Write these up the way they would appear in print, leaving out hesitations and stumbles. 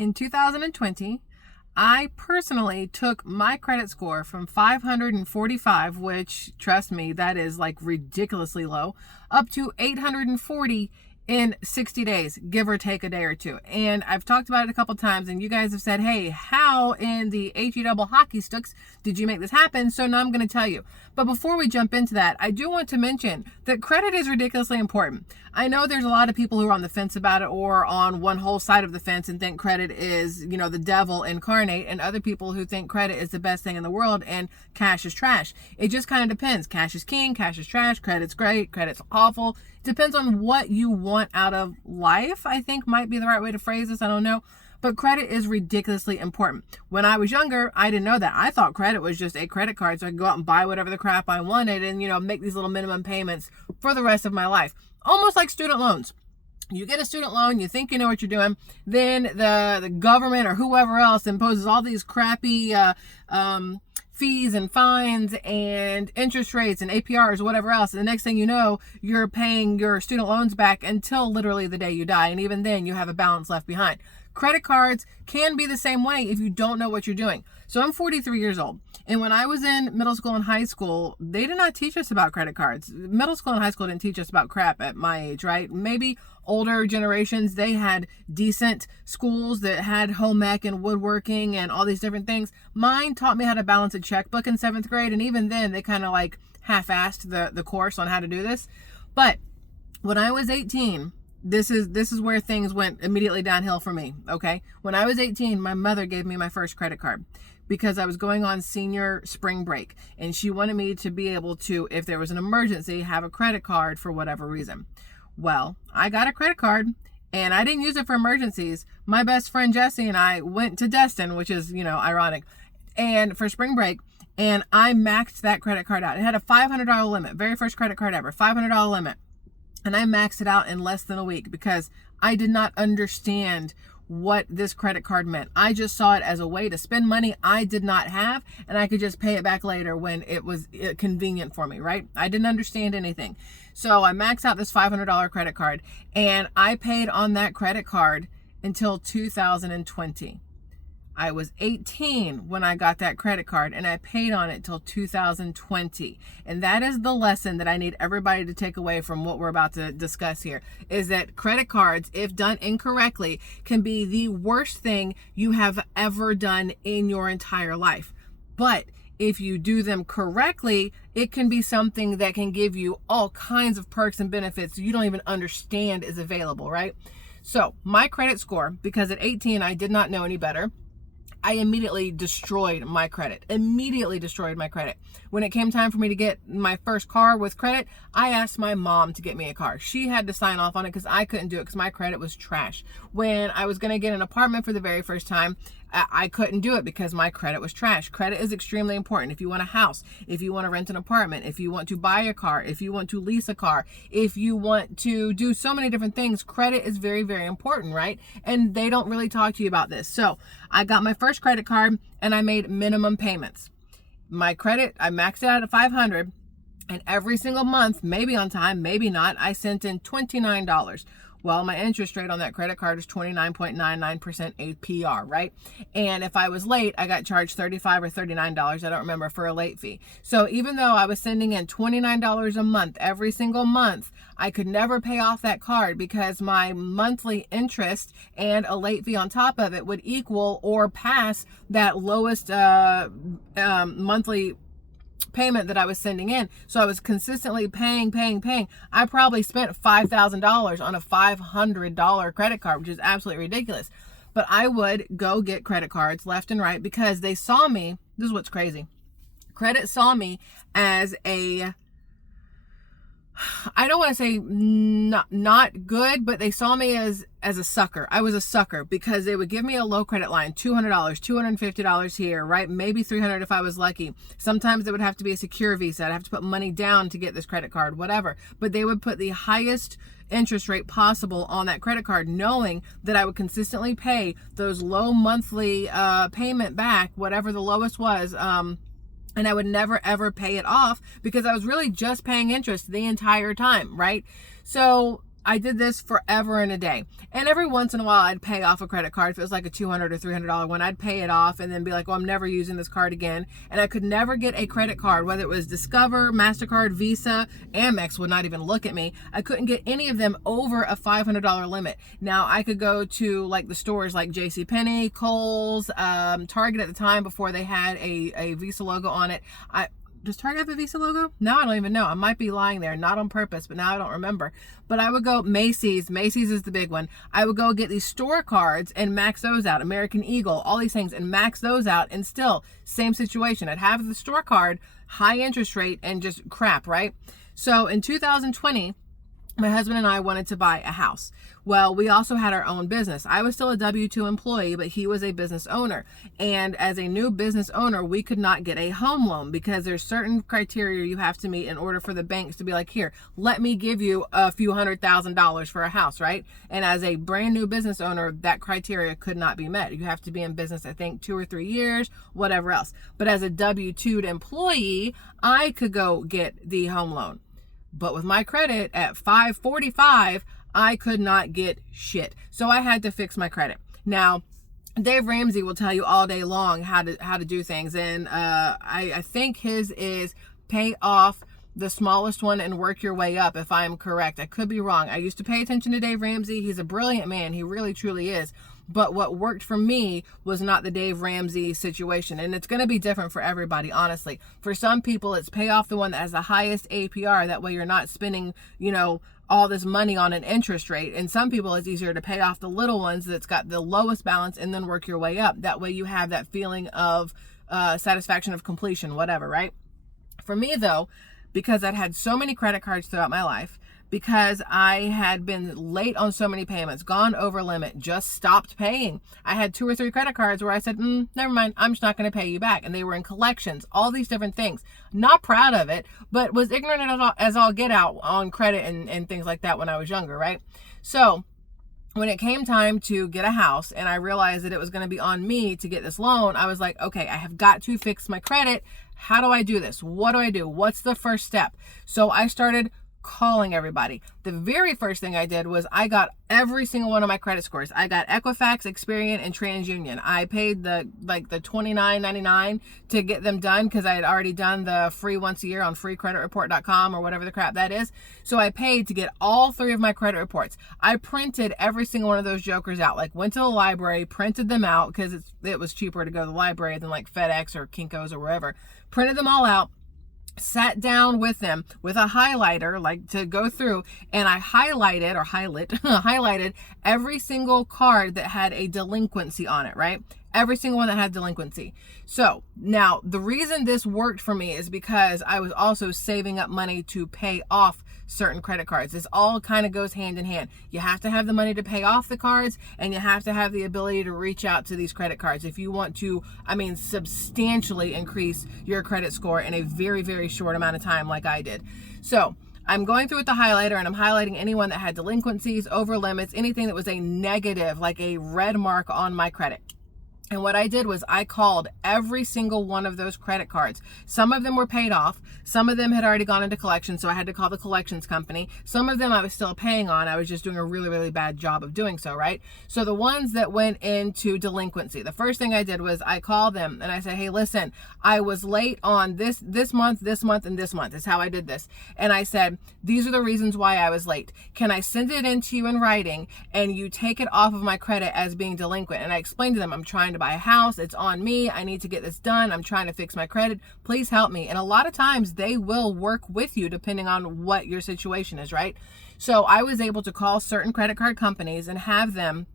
In 2020, I personally took my credit score from 545, which, trust me, that is like ridiculously low, up to 840 in 60 days, give or take a day or two. And I've talked about it a couple times, and you guys have said, hey, how in the HE double hockey sticks did you make this happen? So now I'm going to tell you. But before we jump into that, I do want to mention that credit is ridiculously important. I know there's a lot of people who are on the fence about it, or on one whole side of the fence and think credit is, the devil incarnate, and other people who think credit is the best thing in the world and cash is trash. It just kind of depends. Cash is king, cash is trash, credit's great, credit's awful. Depends on what you want out of life, I think might be the right way to phrase this. I don't know. But credit is ridiculously important. When I was younger, I didn't know that. I thought credit was just a credit card so I could go out and buy whatever the crap I wanted and, make these little minimum payments for the rest of my life. Almost like student loans. You get a student loan, you think you know what you're doing, then the government or whoever else imposes all these crappy fees and fines and interest rates and APRs or whatever else. And the next thing you know, you're paying your student loans back until literally the day you die. And even then you have a balance left behind. Credit cards can be the same way if you don't know what you're doing. So I'm 43 years old. And when I was in middle school and high school, they did not teach us about credit cards. Middle school and high school didn't teach us about crap at my age, right? Maybe older generations, they had decent schools that had home ec and woodworking and all these different things. Mine taught me how to balance a checkbook in 7th grade. And even then they kind of like half-assed the course on how to do this. But when I was 18, this is where things went immediately downhill for me. Okay. When I was 18, my mother gave me my first credit card because I was going on senior spring break and she wanted me to be able to, if there was an emergency, have a credit card for whatever reason. Well, I got a credit card and I didn't use it for emergencies. My best friend Jessie and I went to Destin, which is, ironic, and for spring break, and I maxed that credit card out. It had a $500 limit, very first credit card ever, $500 limit. And I maxed it out in less than a week because I did not understand what this credit card meant. I just saw it as a way to spend money I did not have, and I could just pay it back later when it was convenient for me, right? I didn't understand anything. So I maxed out this $500 credit card, and I paid on that credit card until 2020. I was 18 when I got that credit card, and I paid on it till 2020. And that is the lesson that I need everybody to take away from what we're about to discuss here, is that credit cards, if done incorrectly, can be the worst thing you have ever done in your entire life. But if you do them correctly, it can be something that can give you all kinds of perks and benefits you don't even understand is available, right? So my credit score, because at 18 I did not know any better, I immediately destroyed my credit. When it came time for me to get my first car with credit, I asked my mom to get me a car. She had to sign off on it because I couldn't do it because my credit was trash. When I was going to get an apartment for the very first time, I couldn't do it because my credit was trash. Credit is extremely important. If you want a house, if you want to rent an apartment, if you want to buy a car, if you want to lease a car, if you want to do so many different things, credit is very, very important, right? And they don't really talk to you about this. So I got my first credit card and I made minimum payments. My credit, I maxed it out at 500, and every single month, maybe on time, maybe not, I sent in $29. Well, my interest rate on that credit card is 29.99% APR, right? And if I was late, I got charged $35 or $39, I don't remember, for a late fee. So even though I was sending in $29 a month every single month, I could never pay off that card because my monthly interest and a late fee on top of it would equal or pass that lowest monthly payment that I was sending in. So I was consistently paying. I probably spent $5,000 on a $500 credit card, which is absolutely ridiculous. But I would go get credit cards left and right because they saw me. This is what's crazy. Credit saw me as a, I don't want to say not good, but they saw me as a sucker. I was a sucker because they would give me a low credit line, $200, $250 here, right? Maybe $300 if I was lucky. Sometimes it would have to be a secure Visa. I'd have to put money down to get this credit card, whatever. But they would put the highest interest rate possible on that credit card, knowing that I would consistently pay those low monthly payment back, whatever the lowest was, and I would never ever pay it off because I was really just paying interest the entire time, right? So I did this forever and a day. And every once in a while, I'd pay off a credit card. If it was like a $200 or $300 one, I'd pay it off and then be like, well, I'm never using this card again. And I could never get a credit card, whether it was Discover, MasterCard, Visa, Amex would not even look at me. I couldn't get any of them over a $500 limit. Now, I could go to like the stores like JCPenney, Kohl's, Target at the time before they had a Visa logo on it. Does Target have a Visa logo? No, I don't even know. I might be lying there, not on purpose, but now I don't remember. But I would go Macy's. Macy's is the big one. I would go get these store cards and max those out. American Eagle, all these things, and max those out. And still, same situation. I'd have the store card, high interest rate, and just crap, right? So in 2020, my husband and I wanted to buy a house. Well, we also had our own business. I was still a W-2 employee, but he was a business owner. And as a new business owner, we could not get a home loan because there's certain criteria you have to meet in order for the banks to be like, here, let me give you a few $100,000 for a house, right? And as a brand new business owner, that criteria could not be met. You have to be in business, I think, 2 or 3 years, whatever else. But as a W-2 employee, I could go get the home loan. But with my credit at 545, I could not get shit. So I had to fix my credit. Now, Dave Ramsey will tell you all day long how to do things. And I think his is pay off the smallest one and work your way up, if I'm correct. I could be wrong. I used to pay attention to Dave Ramsey. He's a brilliant man. He really, truly is. But what worked for me was not the Dave Ramsey situation. And it's going to be different for everybody, honestly. For some people, it's pay off the one that has the highest APR. That way you're not spending, all this money on an interest rate. And some people, it's easier to pay off the little ones that's got the lowest balance and then work your way up. That way you have that feeling of satisfaction of completion, whatever, right? For me, though, because I'd had so many credit cards throughout my life, because I had been late on so many payments, gone over limit, just stopped paying. I had 2 or 3 credit cards where I said, never mind, I'm just not going to pay you back. And they were in collections, all these different things. Not proud of it, but was ignorant as all get out on credit and things like that when I was younger, right? So when it came time to get a house and I realized that it was going to be on me to get this loan, I was like, okay, I have got to fix my credit. How do I do this? What do I do? What's the first step? So I started calling everybody. The very first thing I did was I got every single one of my credit scores. I got Equifax, Experian, and TransUnion. I paid the $29.99 to get them done because I had already done the free once a year on freecreditreport.com or whatever the crap that is. So I paid to get all 3 of my credit reports. I printed every single one of those jokers out. Like went to the library, printed them out because it was cheaper to go to the library than like FedEx or Kinko's or wherever. Printed them all out. Sat down with them with a highlighter, like to go through, and I highlighted every single card that had a delinquency on it, right? Every single one that had delinquency. So now the reason this worked for me is because I was also saving up money to pay off certain credit cards. This all kind of goes hand in hand. You have to have the money to pay off the cards, and you have to have the ability to reach out to these credit cards if you want to, substantially increase your credit score in a very, very short amount of time like I did. So I'm going through with the highlighter and I'm highlighting anyone that had delinquencies, over limits, anything that was a negative, like a red mark on my credit. And what I did was I called every single one of those credit cards. Some of them were paid off. Some of them had already gone into collection, so I had to call the collections company. Some of them I was still paying on. I was just doing a really, really bad job of doing so, right? So the ones that went into delinquency, the first thing I did was I called them and I said, hey, listen, I was late on this month, and this month is how I did this. And I said, these are the reasons why I was late. Can I send it in to you in writing and you take it off of my credit as being delinquent? And I explained to them, I'm trying to buy a house. It's on me. I need to get this done. I'm trying to fix my credit. Please help me. And a lot of times they will work with you depending on what your situation is, right? So I was able to call certain credit card companies and have them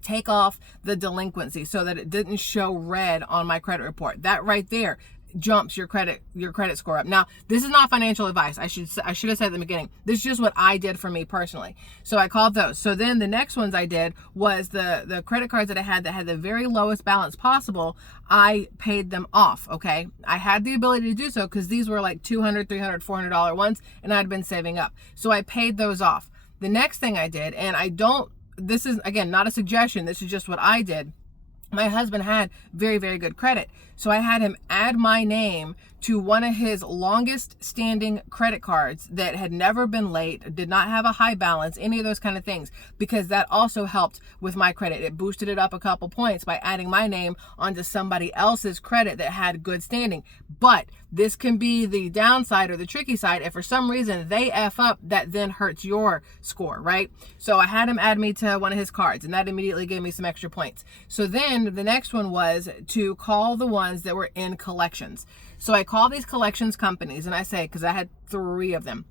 take off the delinquency so that it didn't show red on my credit report. That right there jumps your credit score up. Now, this is not financial advice. I should have said at the beginning. This is just what I did for me personally. So I called those. So then the next ones I did was the credit cards that had the very lowest balance possible. I paid them off. Okay, I had the ability to do so because these were like $200, $300, $400 ones, and I'd been saving up. So I paid those off. The next thing I did, and this is again not a suggestion. This is just what I did. My husband had very, very good credit. So I had him add my name to one of his longest standing credit cards that had never been late, did not have a high balance, any of those kind of things, because that also helped with my credit. It boosted it up a couple points by adding my name onto somebody else's credit that had good standing. But this can be the downside or the tricky side. If for some reason they F up, that then hurts your score, right? So I had him add me to one of his cards, and that immediately gave me some extra points. So then the next one was to call the ones that were in collections. So I called these collections companies, and I say, because I had 3 of them,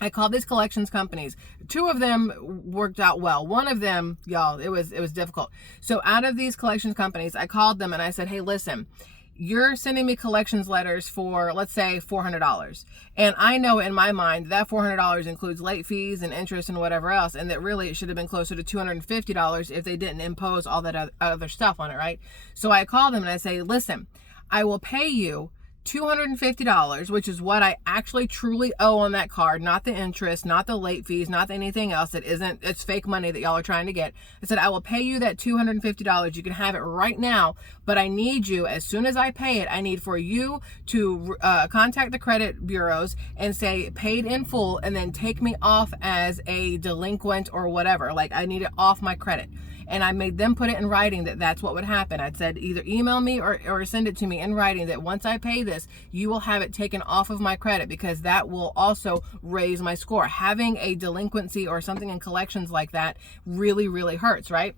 I called these collections companies. 2 of them worked out well. One of them, y'all, it was difficult. So out of these collections companies, I called them and I said, hey, listen, you're sending me collections letters for, let's say, $400. And I know in my mind that $400 includes late fees and interest and whatever else, and that really it should have been closer to $250 if they didn't impose all that other stuff on it, right? So I call them and I say, listen, I will pay you $250, which is what I actually truly owe on that card, not the interest, not the late fees, not anything else that isn't, it's fake money that y'all are trying to get. I said, I will pay you that $250. You can have it right now, but I need you, as soon as I pay it, I need for you to contact the credit bureaus and say paid in full, and then take me off as a delinquent or whatever. Like, I need it off my credit. And I made them put it in writing that that's what would happen. I'd said either email me or send it to me in writing that once I pay this, you will have it taken off of my credit, because that will also raise my score. Having a delinquency or something in collections like that really, really hurts, right?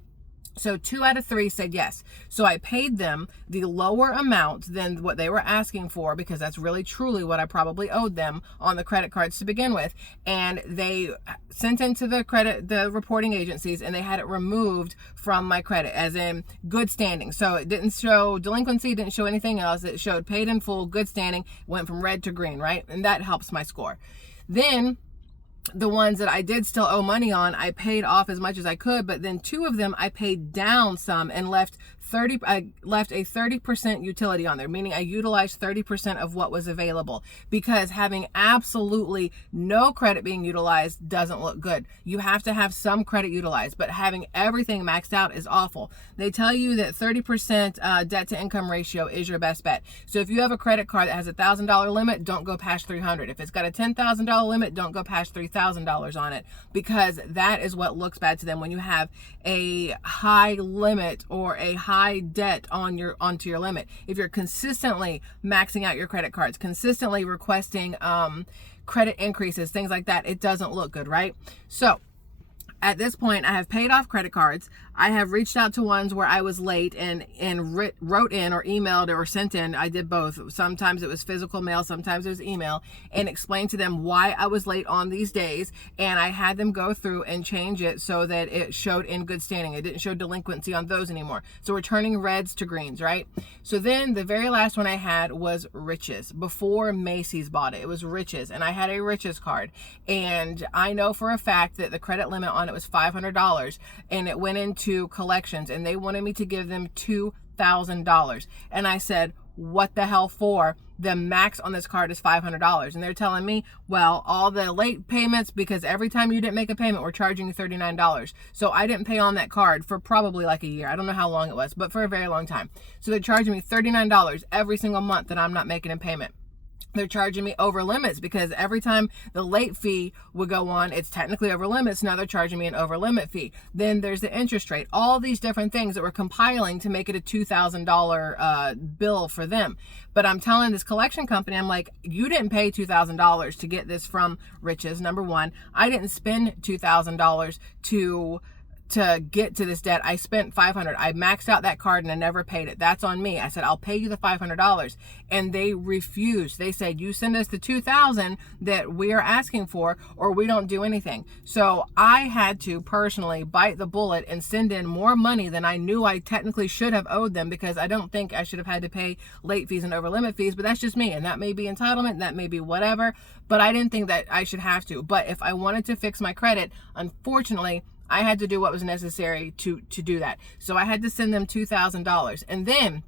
So 2 out of 3 said yes. So I paid them the lower amount than what they were asking for, because that's really truly what I probably owed them on the credit cards to begin with. And they sent into the reporting agencies, and they had it removed from my credit, as in good standing. So it didn't show delinquency, didn't show anything else. It showed paid in full, good standing, went from red to green, right? And that helps my score. Then the ones that I did still owe money on, I paid off as much as I could, but then 2 of them I paid down some and left a 30% utility on there, meaning I utilized 30% of what was available, because having absolutely no credit being utilized doesn't look good. You have to have some credit utilized, but having everything maxed out is awful. They tell you that 30% debt to income ratio is your best bet. So if you have a credit card that has a $1,000 limit, don't go past $300. If it's got a $10,000 limit, don't go past $3,000 on it, because that is what looks bad to them when you have a high limit or a high debt onto your limit. If you're consistently maxing out your credit cards, consistently requesting credit increases, things like that, it doesn't look good, right? So at this point, I have paid off credit cards. I have reached out to ones where I was late and wrote in or emailed or sent in. I did both. Sometimes it was physical mail, sometimes it was email, and explained to them why I was late on these days. And I had them go through and change it so that it showed in good standing. It didn't show delinquency on those anymore. So we're turning reds to greens, right? So then the very last one I had was Riches. Before Macy's bought it, it was Riches. And I had a Riches card. And I know for a fact that the credit limit on it was $500. And it went into collections, and they wanted me to give them $2,000. And I said, what the hell for? The max on this card is $500. And they're telling me, well, all the late payments, because every time you didn't make a payment, we're charging you $39. So I didn't pay on that card for probably like a year. I don't know how long it was, but for a very long time. So they're charging me $39 every single month that I'm not making a payment. They're charging me over limits, because every time the late fee would go on, it's technically over limits. Now they're charging me an over limit fee. Then there's the interest rate, all these different things that we're compiling to make it a $2,000 bill for them. But I'm telling this collection company, I'm like, you didn't pay $2,000 to get this from Riches, number one. I didn't spend $2,000 to get to this debt. I spent $500. I maxed out that card and I never paid it. That's on me. I said, I'll pay you the $500. And they refused. They said, you send us the $2,000 that we are asking for, or we don't do anything. So I had to personally bite the bullet and send in more money than I knew I technically should have owed them, because I don't think I should have had to pay late fees and over limit fees, but that's just me. And that may be entitlement, that may be whatever, but I didn't think that I should have to. But if I wanted to fix my credit, unfortunately, I had to do what was necessary to do that. So I had to send them $2,000. And then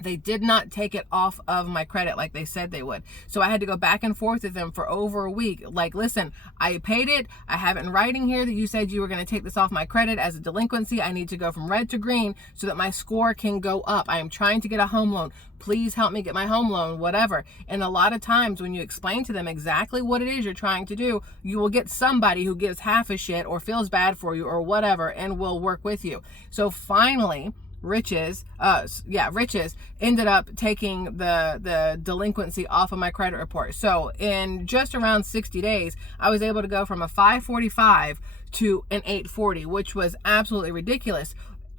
They did not take it off of my credit like they said they would. So I had to go back and forth with them for over a week. Like, listen, I paid it. I have it in writing here that you said you were going to take this off my credit as a delinquency. I need to go from red to green so that my score can go up. I am trying to get a home loan. Please help me get my home loan, whatever. And a lot of times when you explain to them exactly what it is you're trying to do, you will get somebody who gives half a shit or feels bad for you or whatever and will work with you. So finally, Riches ended up taking the delinquency off of my credit report. So in just around 60 days, I was able to go from a 545 to an 840, which was absolutely ridiculous.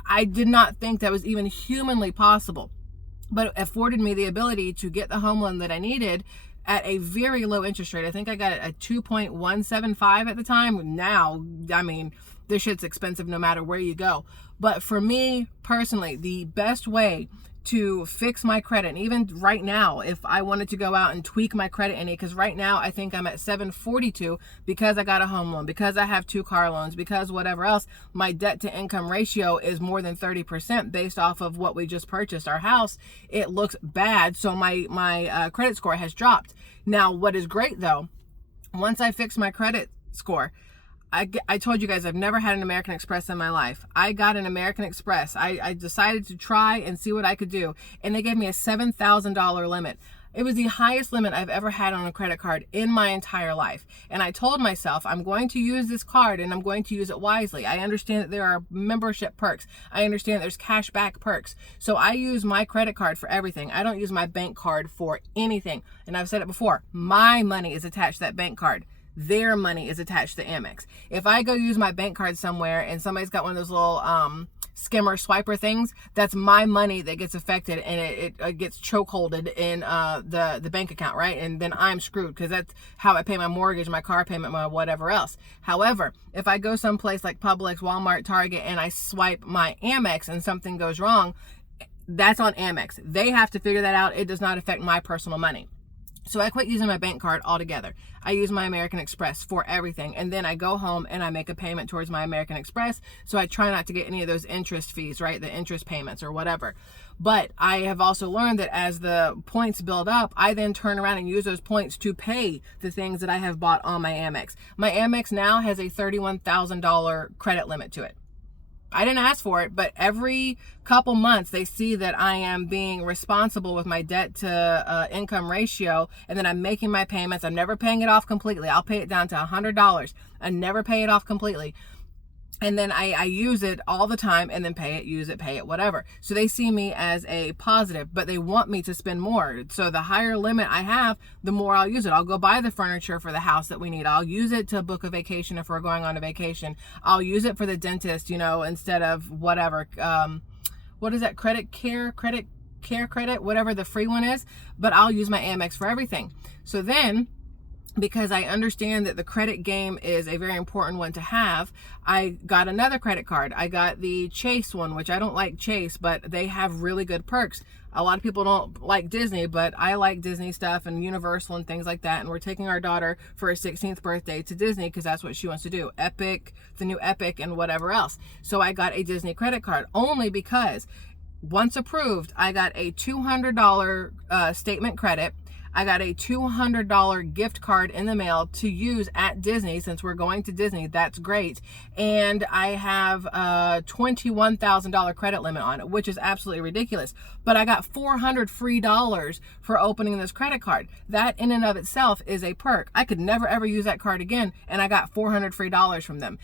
I did not think that was even humanly possible, but it afforded me the ability to get the home loan that I needed at a very low interest rate. I think I got it at 2.175 at the time. Now, I mean, this shit's expensive no matter where you go. But for me personally, the best way to fix my credit, and even right now, if I wanted to go out and tweak my credit any, because right now I think I'm at 742 because I got a home loan, because I have 2 car loans, because whatever else, my debt to income ratio is more than 30% based off of what we just purchased, our house. It looks bad, so my credit score has dropped. Now, what is great though, once I fix my credit score, I told you guys I've never had an American Express in my life. I got an American Express. I decided to try and see what I could do. And they gave me a $7,000 limit. It was the highest limit I've ever had on a credit card in my entire life. And I told myself, I'm going to use this card and I'm going to use it wisely. I understand that there are membership perks. I understand there's cash back perks. So I use my credit card for everything. I don't use my bank card for anything. And I've said it before, my money is attached to that bank card. Their money is attached to Amex. If I go use my bank card somewhere and somebody's got one of those little skimmer swiper things, that's my money that gets affected, and it gets chokeholded in the bank account, right? And then I'm screwed because that's how I pay my mortgage, my car payment, my whatever else. However, if I go someplace like Publix, Walmart, Target, and I swipe my Amex and something goes wrong, that's on Amex. They have to figure that out. It does not affect my personal money. So I quit using my bank card altogether. I use my American Express for everything. And then I go home and I make a payment towards my American Express. So I try not to get any of those interest fees, right? The interest payments or whatever. But I have also learned that as the points build up, I then turn around and use those points to pay the things that I have bought on my Amex. My Amex now has a $31,000 credit limit to it. I didn't ask for it, but every couple months they see that I am being responsible with my debt to income ratio, and then I'm making my payments. I'm never paying it off completely. I'll pay it down to $100. I never pay it off completely. And then I use it all the time and then pay it, use it, pay it, whatever. So they see me as a positive, but they want me to spend more. So the higher limit I have, the more I'll use it. I'll go buy the furniture for the house that we need. I'll use it to book a vacation if we're going on a vacation. I'll use it for the dentist, instead of whatever. What is that? Credit, whatever the free one is. But I'll use my Amex for everything. So then, because I understand that the credit game is a very important one to have, I got another credit card. I got the Chase one, which I don't like Chase, but they have really good perks. A lot of people don't like Disney, but I like Disney stuff and Universal and things like that. And we're taking our daughter for her 16th birthday to Disney because that's what she wants to do. Epic, the new Epic, and whatever else. So I got a Disney credit card only because once approved, I got a $200 statement credit. I got a $200 gift card in the mail to use at Disney since we're going to Disney. That's great. And I have a $21,000 credit limit on it, which is absolutely ridiculous. But I got $400 free for opening this credit card. That in and of itself is a perk. I could never ever use that card again, and I got $400 free from them.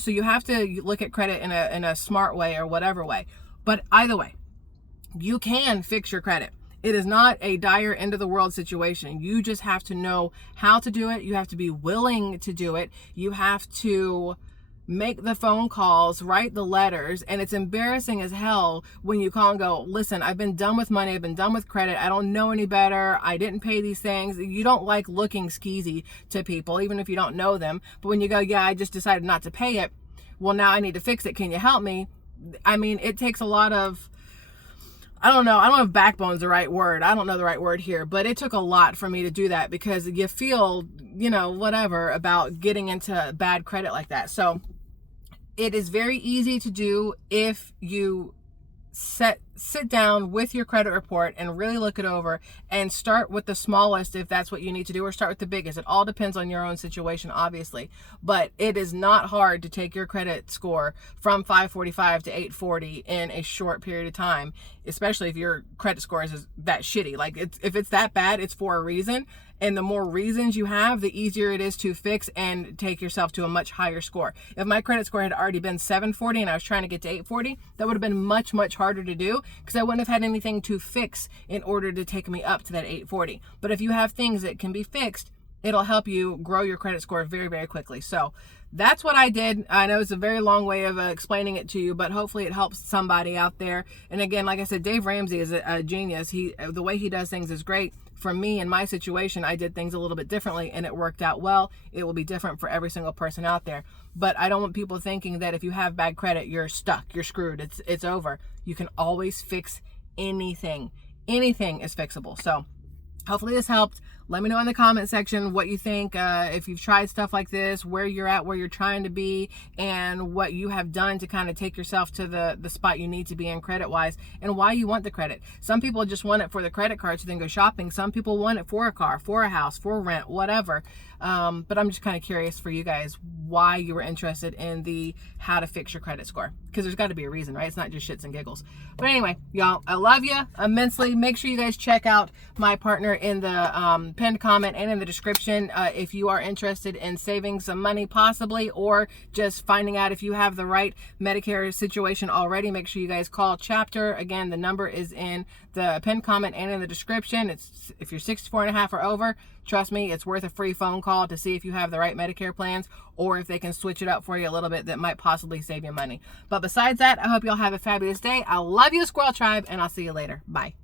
So you have to look at credit in a smart way or whatever way. But either way, you can fix your credit. It is not a dire end of the world situation. You just have to know how to do it. You have to be willing to do it. You have to make the phone calls, write the letters, and it's embarrassing as hell when you call and go, listen, I've been done with money. I've been done with credit. I don't know any better. I didn't pay these things. You don't like looking skeezy to people, even if you don't know them. But when you go, yeah, I just decided not to pay it. Well, now I need to fix it. Can you help me? I mean, it takes a lot of, I don't know. I don't know if backbone's the right word. I don't know the right word here, but it took a lot for me to do that because you feel, whatever about getting into bad credit like that. So it is very easy to do if you sit down with your credit report and really look it over, and start with the smallest if that's what you need to do, or start with the biggest. It all depends on your own situation, obviously, but it is not hard to take your credit score from 545 to 840 in a short period of time, especially if your credit score is that shitty. Like, if it's that bad, it's for a reason. And the more reasons you have, the easier it is to fix and take yourself to a much higher score. If my credit score had already been 740 and I was trying to get to 840, that would have been much, much harder to do, because I wouldn't have had anything to fix in order to take me up to that 840. But if you have things that can be fixed, it'll help you grow your credit score very, very quickly. So that's what I did. I know it's a very long way of explaining it to you, but hopefully it helps somebody out there. And again, like I said, Dave Ramsey is a genius. The way he does things is great. For me, in my situation, I did things a little bit differently and it worked out well. It will be different for every single person out there. But I don't want people thinking that if you have bad credit, you're stuck, you're screwed, it's over. You can always fix anything. Anything is fixable. So hopefully this helped. Let me know in the comment section what you think, if you've tried stuff like this, where you're at, where you're trying to be, and what you have done to kind of take yourself to the spot you need to be in credit-wise, and why you want the credit. Some people just want it for the credit card so they can go shopping. Some people want it for a car, for a house, for rent, whatever. But I'm just kind of curious for you guys why you were interested in the how to fix your credit score, because there's got to be a reason, right? It's not just shits and giggles. But anyway, y'all, I love you immensely. Make sure you guys check out my partner in the pinned comment and in the description if you are interested in saving some money possibly, or just finding out if you have the right Medicare situation already. Make sure you guys call Chapter. Again, the number is in the pinned comment and in the description. It's if you're 64 and a half or over, trust me, it's worth a free phone call to see if you have the right Medicare plans, or if they can switch it up for you a little bit that might possibly save you money. But besides that, I hope y'all have a fabulous day. I love you, Squirrel Tribe, and I'll see you later. Bye.